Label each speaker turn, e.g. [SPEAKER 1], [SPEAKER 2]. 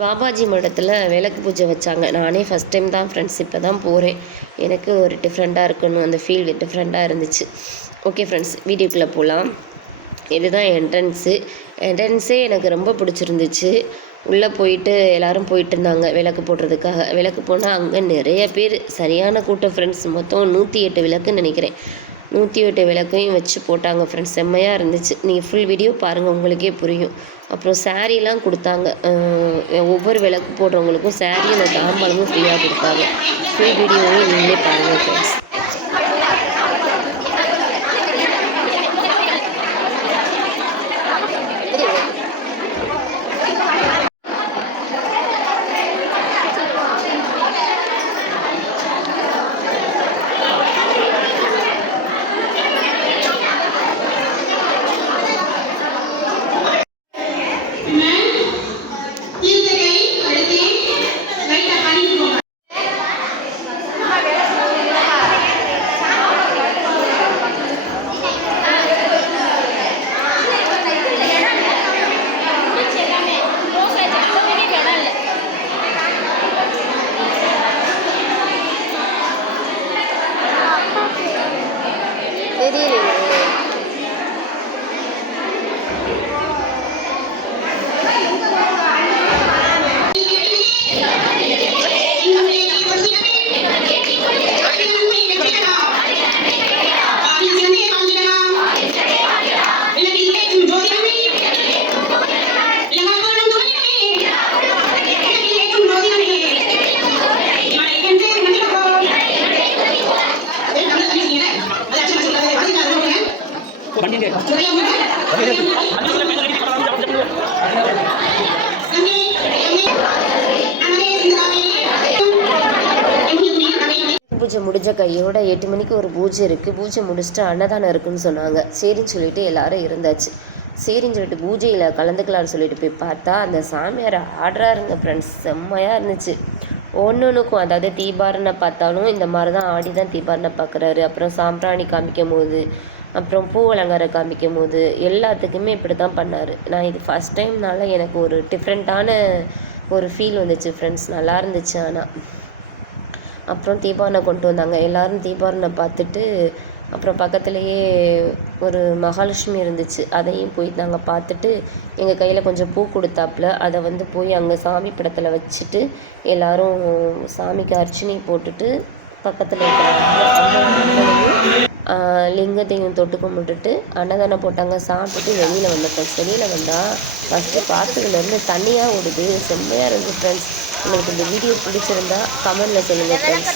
[SPEAKER 1] பாபாஜி மடத்தில் விளக்கு பூஜை வச்சாங்க. நானே ஃபஸ்ட் டைம் தான் ஃப்ரெண்ட்ஸ் இப்போ தான் போகிறேன் எனக்கு ஒரு டிஃப்ரெண்ட்டாக இருக்கணும். அந்த ஃபீல் டிஃப்ரெண்ட்டாக இருந்துச்சு. ஓகே ஃப்ரெண்ட்ஸ் வீடியோக்குள்ளே போகலாம் இதுதான் என்ட்ரன்ஸு என்ட்ரன்ஸே எனக்கு ரொம்ப பிடிச்சிருந்துச்சு. உள்ளே போயிட்டு எல்லாரும் போயிட்டு இருந்தாங்க விளக்கு போடுறதுக்காக. விளக்கு போனால் அங்கே நிறைய பேர். சரியான கூட்டம் ஃப்ரெண்ட்ஸ் மொத்தம் நூற்றி எட்டு விளக்குன்னு நினைக்கிறேன். நூற்றி எட்டு விளக்கையும் வச்சு போட்டாங்க ஃப்ரெண்ட்ஸ் செம்மையாக இருந்துச்சு. நீங்கள் ஃபுல் வீடியோ பாருங்கள் உங்களுக்கே புரியும். அப்புறம் சாரீலாம் கொடுத்தாங்க. ஒவ்வொரு விளக்கு போடுறவங்களுக்கும் சாரீ அந்த தாம்பாளமும் ஃப்ரீயாக கொடுத்தாங்க. ஃபுல் வீடியோவையும் நீங்களே பாருங்கள் ஃப்ரெண்ட்ஸ் பூஜை முடிஞ்ச கையோட எட்டு மணிக்கு ஒரு பூஜை இருக்குது பூஜை முடிச்சுட்டு அன்னதானம் இருக்குன்னு சொன்னாங்க. சரின்னு சொல்லிட்டு எல்லாரும் இருந்தாச்சு. சரின்னு சொல்லிட்டு பூஜையில் கலந்துக்கலாம்னு சொல்லிட்டு போய் பார்த்தா அந்த சாமியார் ஆடுறாருங்க ஃப்ரெண்ட்ஸ் செம்மையாக இருந்துச்சு. ஒன்று ஒன்றுக்கும் அதாவது தீபாரணை பார்த்தாலும் இந்த மாதிரி தான் ஆடி தான் தீபாரணை பார்க்குறாரு. அப்புறம் சாம்பிராணி காமிக்கும் போது அப்புறம் பூ அலங்காரம் காமிக்கும் போது எல்லாத்துக்குமே இப்படி தான் பண்ணார். நான் இது ஃபஸ்ட் டைம்னால எனக்கு ஒரு டிஃப்ரெண்ட்டான ஒரு ஃபீல் வந்துச்சு ஃப்ரெண்ட்ஸ் நல்லா இருந்துச்சு ஆனால் அப்புறம் தீபாவனை கொண்டு வந்தாங்க. எல்லாரும் தீபாவனை பார்த்துட்டு அப்புறம் பக்கத்துலேயே ஒரு மகாலட்சுமி இருந்துச்சு. அதையும் போய் நாங்கள் பார்த்துட்டு எங்கள் கையில் கொஞ்சம் பூ கொடுத்தாப்புல. அதை வந்து போய் அங்கே சாமி படத்தில் வச்சுட்டு எல்லாரும் சாமிக்கு அர்ச்சனை போட்டுட்டு பக்கத்தில் இருக்கிற லிங்கத்தையும் தொட்டு கும்பிட்டுட்டு அன்னதானம் போட்டாங்க சாப்பிட்டுட்டு வெளியில் வந்த வெளியில் வந்தால் ஃபஸ்ட்டு பார்த்ததுலேருந்து தண்ணியாக ஓடுது. செம்மையாக இருந்துச்சு ஃப்ரெண்ட்ஸ் உங்களுக்கு இந்த வீடியோ பிடிச்சிருந்தா கமெண்டில் சொல்லுங்கள் ஃப்ரெண்ட்ஸ்